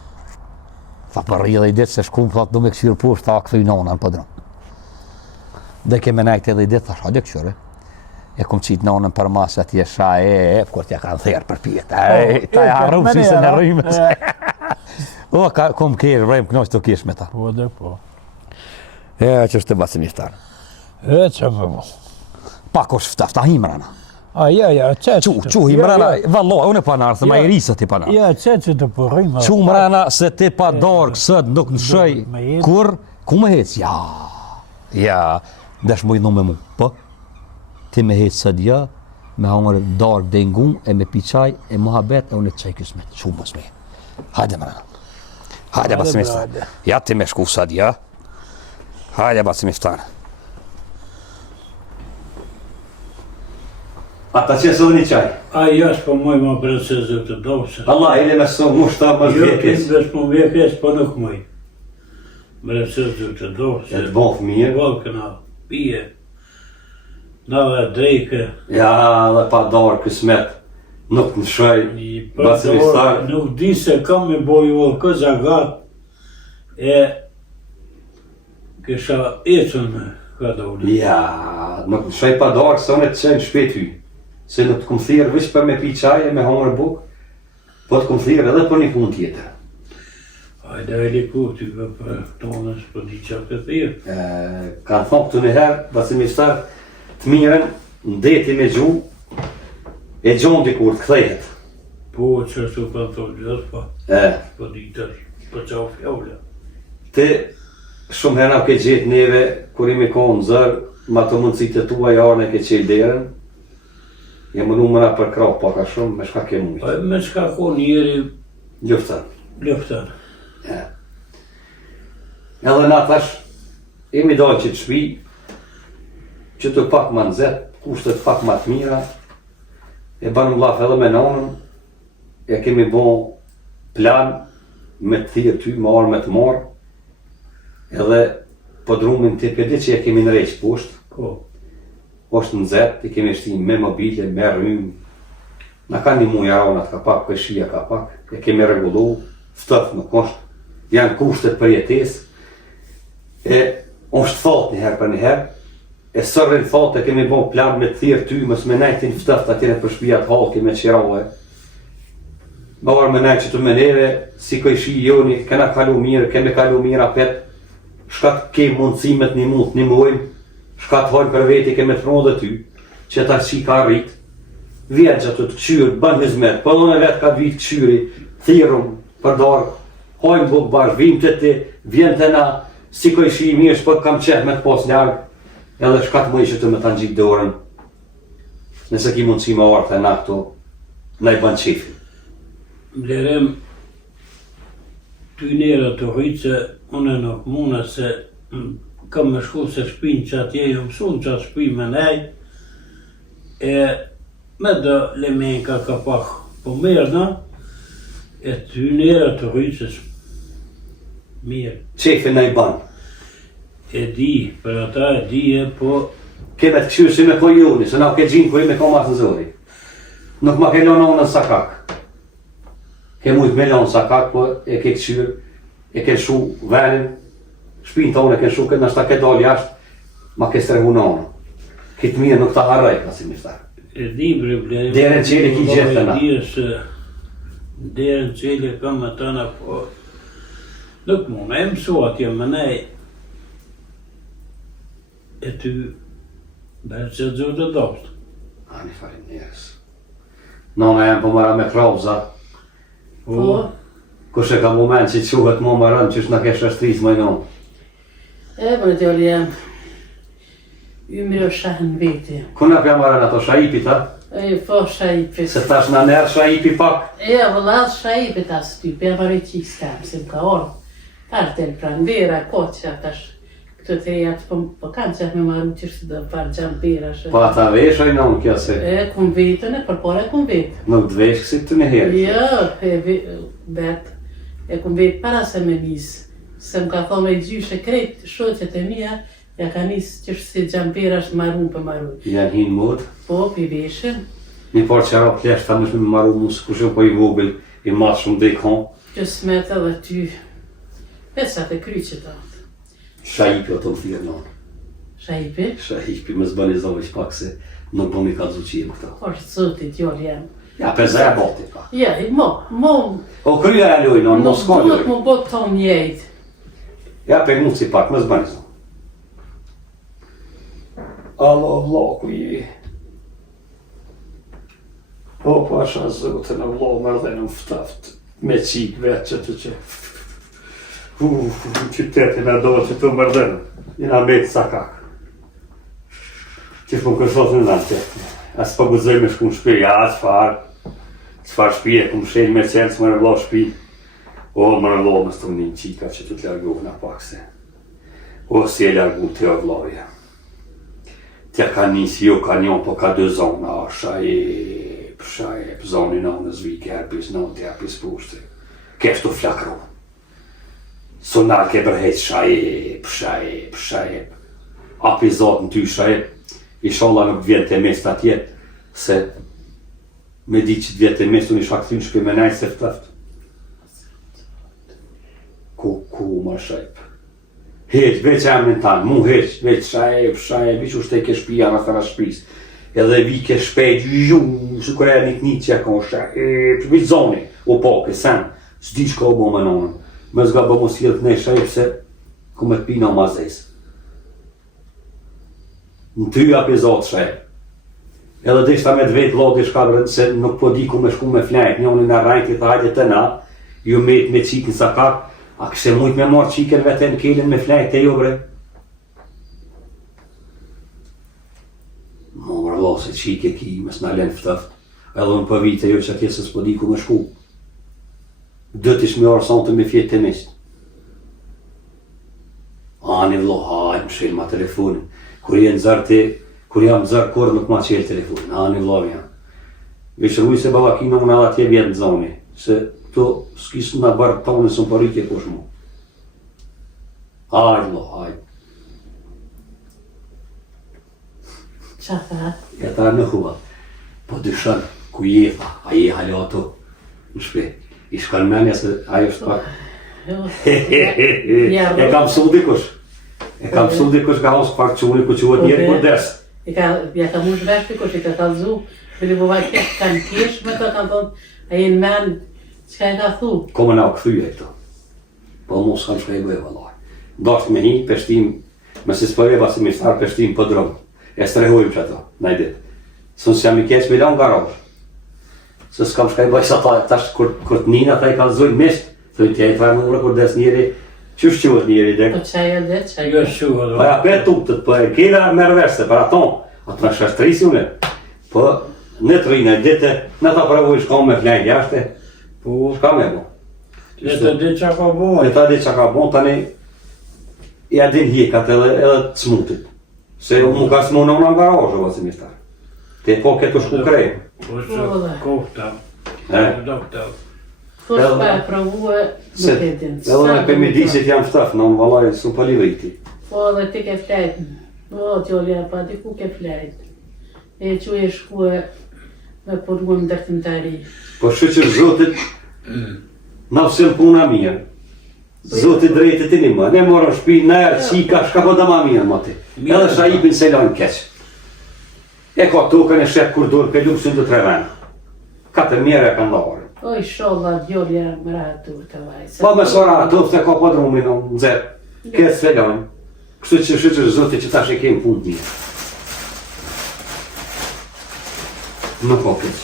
Tha për rrë edhe i ditë se shkum, thot du me këshirë pusht, tha këthuj nonën për dronë. Dhe keme najtë edhe i ditë, tha shade këshire. E kum qitë nonën për masë atje sha kur t'ja kanë therë për pijet. Ta ja rrëmë shisën e rrimës. O, kum kërë, vrejmë kënoq të kish me ta. Po dhe po. Që është të basi miftarë. Që më mo. Pa kosh ftaf, ta himrana. Ja, qeqë. Qu himrana, valloj, unë e panarë, se ma i risët i panarë. Ja, qeqë të përrimë. Qu mrana se ti pa dorë kësët nuk në shëj, kur, ku me hecë? Ja, desh mu i dhu me mu, po? Ti me hecë sët ja, me hangër dorë dengun, e me piqaj, e muhabet, e unë e qaj kësmet, qu më smej. Hajde mrana. Hajde basi miftarë. Ja ti me shku sët ja. Hajde basi miftarë. Ata që së një qaj? Jash po moj ma brecezë të dovse. Allah, ile me së mushta më vjekës. Jo, po vjekës, po nuk moj. Brecezë të dovse. E të bof mirë. Bof këna pije. Na dhe drejke. Ja, dhe pa dorë kësmet. Nuk në shaj, I basimistar. nuk di se kam me boju këza gat e kisha ecën me ka doli. Ja, nuk në shaj pa darë, sa në të qenë shpet hy. Se nuk të këmë thirë vish për me pi qaje, me hongër buk, po të këmë thirë edhe për një punë tjetër. Hajde helikopter për tonës për di qa të thirë. Kanë thonë këtu njëherë, basimistar, të miren, ndeti me gju, e gjonë dikur të kthehet. Po që ashtu kanë thonë gjithë pa. Po di të për qa fjallë. Ti shumë herë ke gjetë neve, kur imi konë zërë, ma të mundësit e tua jarën e ke qelë derën, e më numëra për krapë paka shumë, me shka ke mujtë. Me shka ko njeri Ljuftan. lëftan. Edhe na tash, imi dalë që të shpi, që të pak ma nëzet, kushtet pak ma të mira, e banë mlaf edhe me nonën, e kemi bon plan me të thirë ty, me arë me të marë, edhe po drumin të përdi që e kemi në rejqë poshtë, Po. është në zetë, i kemi shtim me mobile, me rrymë, na ka një muja ronat ka pak, këshia ka pak, e kemi regullu, ftëf nuk është, janë kushtet për jetes, e është thot një herë për një herë, e sërrin thot e kemi bon plan me të thirë ty, mës me nejtin ftëft atire për shpijat halki me qiraue, ma varë me nejt që të meneve, si këjshi joni, kena kalu mirë, kemi kalu mirë apet, shkat ke mundësimet një mund, një mujmë, shkat hojnë për veti keme të rrodhe ty, që ta qi ka rrit, vjetë që të këqyrë, bën hizmet, pëllon e vetë ka të vitë këqyri, thirëm, për darë, hojnë buk bashkë, vim të ti, vjen të na, si këjshi i mirë, shpët kam qetë me të pas njarë, edhe shkat mëj që të me të në gjikë dorën, nëse ki mundësi më artë e na këto, na i banë qefi. Mlerem, ty njerë të hujtë se une nuk muna se kam me shku se shpinë që atje ju mësun që atë shpinë me nej, e me do lemenka ka pak po mirëna, e ty njerë të hujtë se mirë. Qefi na i banë. E di, për ata e di e po Keme të këshyrë si me kojoni, se na ke gjinë kojë me komat në zori. Nuk ma ke lonë në sakak. Ke mujtë me lonë sakak, po e ke këshyrë, e ke shu venin, shpinë tonë e ke shu, këtë nështë ta ke dalë jashtë, ma ke strehu në onë. Kitë mirë nuk ta harrej, basimistar. e di bre ble. Derën qeli ki gjithë të na. E di se derën qeli kam me tëna, po nuk mund, e mësu atje më nej, e ty bërë që të të dopst. Ani farim njerës. Nona jam po mara me krauza, Po, kush e ka moment që quhet mu marën që shna kesh shtris më non. e bërë djoli jam. Ymri o shahën veti. Kuna pja marën ato shajipit, ha? E po shajipit. Se tash na nerë shajipi pak. E, vëllat shajipit as ty, për marë i qikë s'kam, se më ka orë. Tash del pranë vera, ko që tash këtë të rejat, po kam që me marru që shtë dhe parë gjamë pera shë. Pa ta veshoj non kjo se E, kum vetën e përpore kum vetë. nuk të vesh kësi të një herë. Jo, vetë, e kum vetë para se me nisë. Se më ka thonë me gjyshe krejt shoqet e mija, ja ka nisë që si gjampera është marun për marun. Janë hinë mod. Po, pi veshen, Një parë që ra plesh ta nëshme me maru musë, kush po i vogël, i mas shumë dekon. që smetë edhe ty. Pesat e kryqet atë. Shajipi o të më thirë non. Shajipi, Shajipi me zbani zovish pak se nuk bo mi ka zuqim këta. është zotit jo jam. Ja, peza e boti pa. Ja, mo, O kryja e loj non, nuk mos ka duhet loj. më botë ton njejt. Ja, pe mu si pak, me zbani zovish. Alo, vlaku i. O, pasha zote në vlo mërë dhe në mftaft. Me qik vetë që të që. Qytetin e do që të mërë dhe në. Jena metë sakak. Që shku kërshot në në qëtë. Asë pa guzoj me shku në shpi, ja, qëfar shpi e ku më shenjë me qenë së mërë vlo shpi. O, mërë vlo më së të një qika që të të largohë në pakse. O, si e largu të jo vloja. Tja ka nisi, jo ka njon, po ka 2 zona, shajep, zoni në në zvike, herpis në të herpis pushte. Keshtu flakru. Sonar ke bërhejt shajep. Api zotë në ty shajep, i sholla nuk vjen të mes të atje, se Me di që vjetë e mes, unë isha këthim shkoj me najtë se ftëft. Ku më shajp. Heq, veç emrin tanë, mu heq, veç shajp, viç u shteke shpia në thara shpis. Edhe vi ke shpejt, së kërë e një një që ka shajp, viç zoni, o poke, sen, s'di që ka o bo më nonën. Me zga bo mos jelë të ne shajp se ku me t'pina o mazes. Në ty apizot shajp. Edhe dhe ishta me të vetë lodi shkabrën se nuk po di ku me shku me flajt, njënë në rajt i tha hajde të na, ju me qikin sa kak, a kështë mujt me marrë qiken vete në kelin me flajt të jo bre? Morë lo se qike ki, mes në alen ftëft, edhe në për vite jo që atje se s'po di ku me shku. Dët ish me arë të me fjetë të nisht. Ani vlo, hajt më shilë ma telefonin, kur jam zërë kur nuk ma qelë telefonin, ani vlo jam. Vishë rruj se balakina unë edhe atje vjetë në zoni, se këto s'kisë nga bërë tonë së më përritje kush mu. Hajt vlo, hajt. Qa tha? Ja ta në hua, po dyshën, ku je tha, a je halo ato, në shpe. I shkan menja se ajo është pak. E kam su dikush. E kam su dikush ka hos pak quni ku quhet njerë për des. Ja ka mush vesh dikush, i ka kalzu, Fili buvaj këtë kanë kesh me të kanë thonë, a jenë men, qka e ka thu? Kome na u këthyje këto. Po mos kam shka e bëjë vëllaj. Ndashtë me hi, peshtim, me si s'përve si me starë peshtim për dronë. E strehojmë që ato, naj ditë. Sënë si jam i keq me la në garajsh. Se s'kam shka e bëjë sa tash kur të nina ta i kalzojnë misht, thoi tja i trajnë ure kur des njeri, qësh quhet njeri dek? Po qaj e dhe, qaj Jo shuhet. Paja pe tutët, po e kena merveste, për aton, ato në shashtrisi une. Po, në të rinë e dite, në ta pravoj shka me flajnë jashte, Po, shka me bo. e të di qa ka E bojë. ta di qa ka bon, tani, ja din hjekat edhe të smutit. Se mu ka smu në nga garajë, vësi mistar. Te po ketu shku krej. Po që kofta. Doktor. Kush pa e provue, Se, nuk e din. edhe me për medisit jam shtaf, në më valaj, su pa livriti. Po dhe ti ke flejtën. O, t'jolja, pa di ku ke flejtë. E që e shkue me përgu në dërtimtari. Po shë që zotit, na vësën puna mirë. Zotit drejtit i një më, ne morën shpi, në erë qika, shka po da ma mirë më ti. Edhe shra ipin se lojnë keq. E ka tokën e shetë kur dorë për lusin të trevenë. 4 mjerë e kanë laurë. Oj, sholla, t'jolja, më ratë dur të vaj. Po me sora, tëftë e ka po drumin në nëzërë. Këtë se lojnë. Kështu që shë që zotit që tash e kemë punë mirë. Nuk po keq.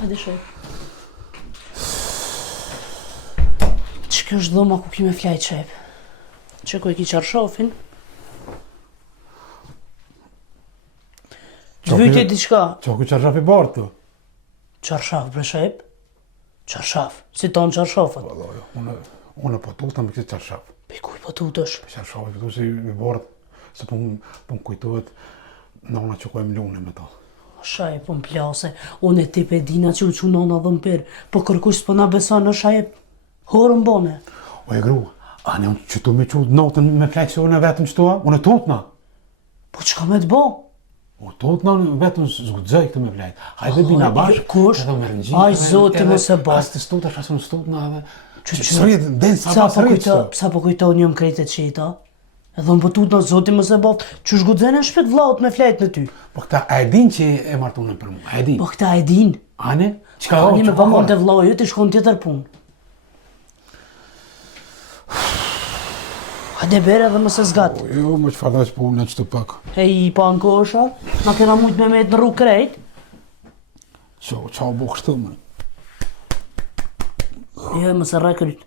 Hajde shoj. Që kjo është dhoma ku ki me flajt shep? Që ku e ki qarshofin? Të vytje diqka? Qa ku qarshaf i barë të? Qarshaf bre shep? Qarshaf, si tonë qarshafët? Unë po tuta me këtë qarshaf. Pe kuj po tutësh? Qarshaf i këtu si i barë, se po më kujtohet nona që ku e mlune me ta. Shajep, po m'plase, unë e tip e dina që u që nona dhe m'per, po kërkush s'po na beson në shajep, horë m'bone. O e gru, a ne unë që tu me qut notën me fleksione vetëm qëtua, unë e tutna. Po qka me t'bo? O tutna vetëm zgudzoj këtë me flejt. Hajde bina bashkë, kush? edhe me rëngjit. Aj, zoti mos e bas. As të stutash, as unë stutna edhe... Që- Sërit, den sa pas rritë të. Psa po kujto njëm krejtet qita? Edhe unë po tut në zoti më se bat, që shgudzene shpet vlaut me flejt në ty. Po këta e din që e martunën për mu, e din. Po këta e din. Ane? Qka o, Ani me që pakon të vlau ju të shkon tjetër pun. Hajde bere edhe më se zgat. Jo, më që farda që po unë që të pak. Hej, i pa në kosha, na kena mujt me met në rrugë krejt. Qa o bo kështu më. Jo, më se rre kryt.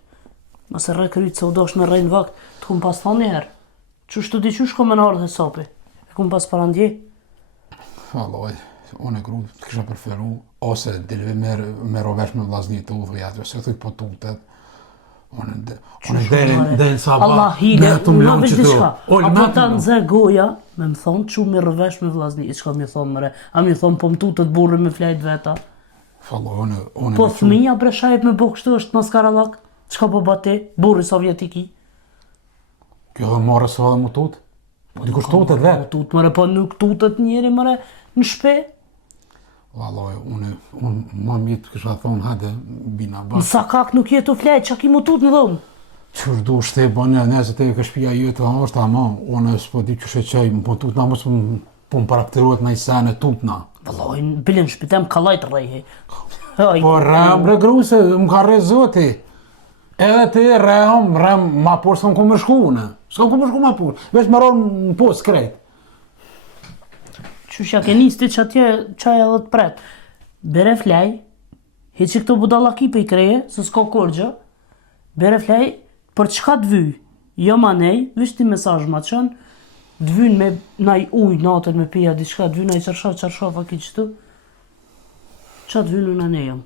Më se rre kryt se u dosh me rrejnë vakt, të kum pas thonë njerë. Qështu di qysh kom e në ardhe sopi? E kum pas parandje? Faloj, unë e gru të kisha preferu, ose dilive me rovesh me vlazni të u dhujat, se thuj po tutet. Unë den sa ba, Allah hile, me të unë mlon veç që të... diçka. Ollë, Apo me ta të mlon. nxe goja, me më thonë që mi rrëvesh me vlazni. I qka mi thonë mëre? A mi thonë po më tutet burri me flajt veta? Faloj, unë Po fëmija bre shajep me bo kështu është maskarallak? Qka po bate? Burri sovjetiki? Kjo dhe morë së dhe më tut? Po dikush tutet vetë. Tut mëre, po nuk tutet njeri mëre në shpe. Vallaj, unë më mitë kësha thonë, hajde, bina Në bashkë. sa kak nuk jetu flejt, që ki mu tut në dhëmë. Qërë du shte, bo në nëzë të ka shpia jetë, është ama, unë s'po di që qaj, më po tut na, mos po më parakteruat na i sene tut na. Vallaj, në bilin shpitem kalajt rejhe. Po rëm, bre gruse, më ka re zoti. Edhe ti rëm, ma por s'kam ku më shku une. S'kam ku më shku ma por. Vesh më ronë në posë krejt. Qyshja ke nisti që atje qaj edhe të pret. Bere flej, heqi këto budallaki pe i kreje, se s'ka korgjë. Bere flej, për çka të vyj? Jo ma nej, vish ti mesazh ma qënë, të vyjnë me naj uj, natën me pija diçka, të vyjnë naj qarshaf, a ki qëtu. Qa të vyjnë në nejëm?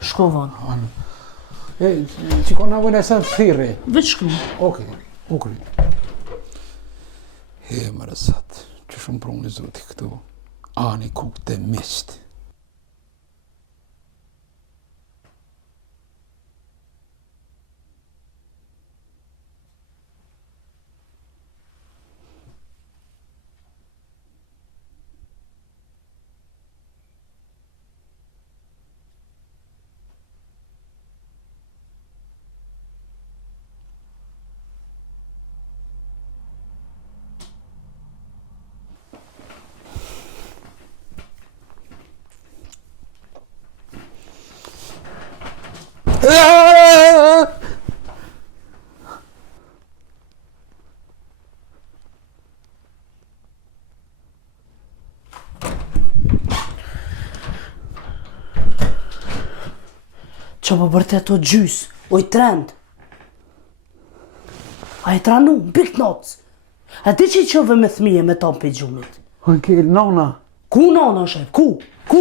Shkovan. Që ka nevojnë e sen të thirri. Veç shkru. Okej, ukri. He, më rësat, që shumë pruni zoti këtu, ani kuk të misht. Qa po bërte ato gjys, o i trend. A i tranu, bik notës. A ti që i qove me thmije me ton për gjumit? Okej, nona. Ku nona, shef, ku? Ku?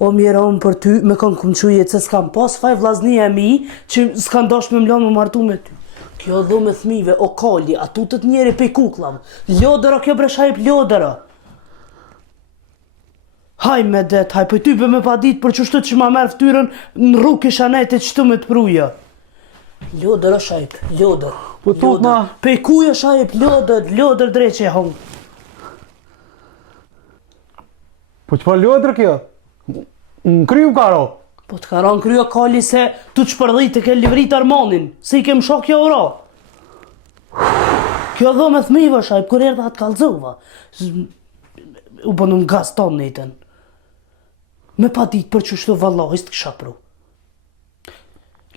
O mjera unë për ty, me kanë këmqujet se s'kam pas faj vlaznia e mi, që s'kan dash me mlanë më martu me ty. Kjo dhu me thmive, o kalli, a tutët njeri pej kuklav. Lodëra, kjo breshajp lodëra. Haj me det, haj, për ty për me pa dit për qështu që ma merë ftyrën në rrugë isha nejtë e qëtu me të pruja. Lodër është ajp, lodër. Po tut ma. Pej kuj është ajp, lodër dreqe e hongë. Po që pa lodër kjo? Në kryu karo? Po të karan kryo kalli se tu të shpërdhit e ke livrit Armanin, se i kem shok kjo ora. Kjo dho me thmiva është ajp, kur erë dhe atë kalzova. U bënu më gaz tonë nejten. Me pa dit për që shtu vallahis të kësha pru.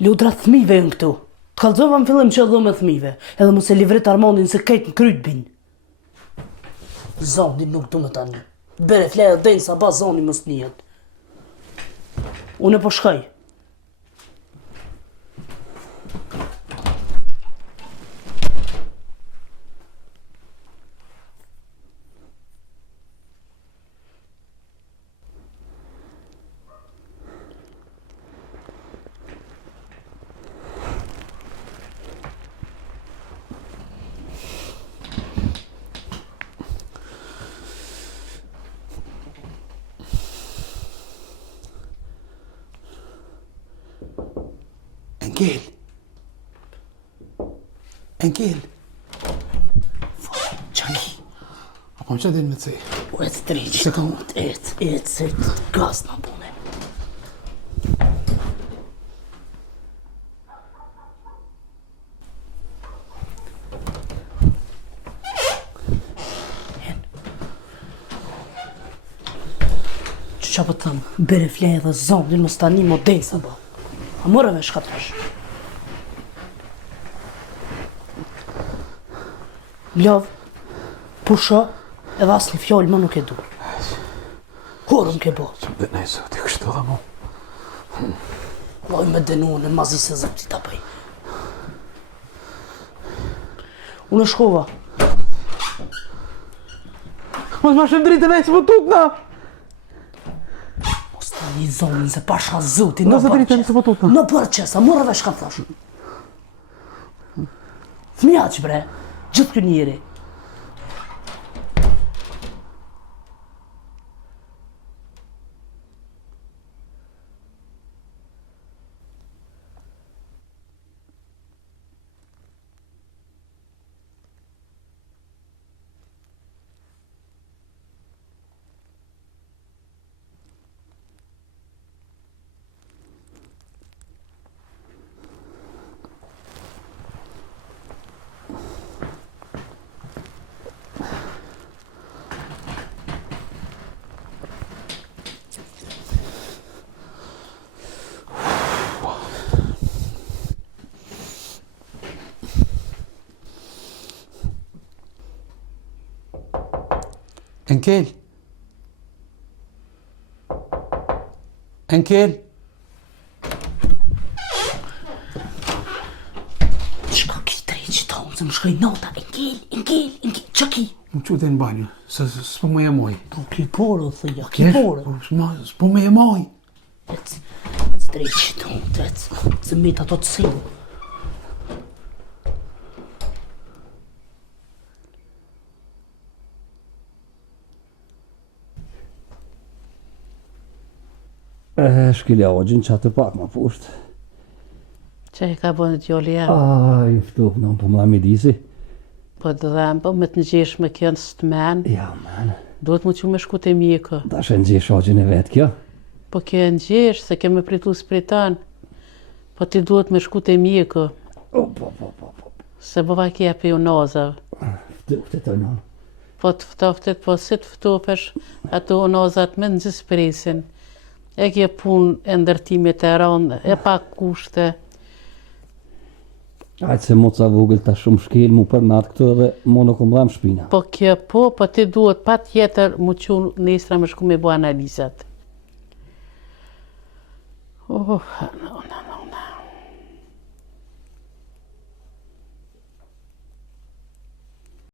Lodra thmive në këtu. Të kalzova në fillim që dho me thmive, edhe mos e livrit Armanin se kejt në kryt bin. Zoni nuk du me tani. Bere fleja denë sa ba zoni mos njët. Unë e po shkaj. Engel. Qaki. Apo më që din me të sej? U e të driqë. Se ka Se gaz në bune. Qa po të thëmë, bere flej edhe zonin më stani më denë sa ba. A mërëve shkatrash. Mlav, pusha, edhe asë një fjallë më nuk e du. Horëm ke bo. Që më dhe nej zoti kështu dhe mu. Loj me denu në mazi se zoti ta pëj. Unë shkova. Mos ma shem dritë nej që më tut na. Mos të një zonin se pasha zoti në Mos të dritë nej që më tut na. Në përqes, a morëve shka thash. Fmiaq bre, gjithë kë njeri. Enkel. Enkel. Shka ki treqi tonë, se më shkoj nota, Enkel, qa ki? Më qute në banjo, s'po më e moj. Po ki porë, thëja, ki porë. S'po më e moj. Ec treqi tonë, se me të ato të sinë. Shkilja ogjën që atë pak ma pusht. Që e ka bënë djoli jam? Ai, ftof në po më midisi. Po të dhem, po me të nëgjesh me kënë së të menë. Ja, man. Duhet mu që me shku të mjekë. Ta shë nëgjesh ogjën e vetë kjo. Po kjo e nëgjesh, se ke me pritu së pritanë. Po ti duhet me shku të mjekë. Po. Se bëva kje për ju nazave. Ftof të të nënë. Po të ftoftet, po si të ftofesh, ato nazat me nëzis presin. E kje pun e ndërtimit e ronë, e pak kushte. Ajtë se moca vogël ta shumë shkel mu për natë këto edhe mu nuk më dhem shpina. Po kjo po ti duhet pa tjetër mu qunë nesra me shku me bo analizat. Oh, nona.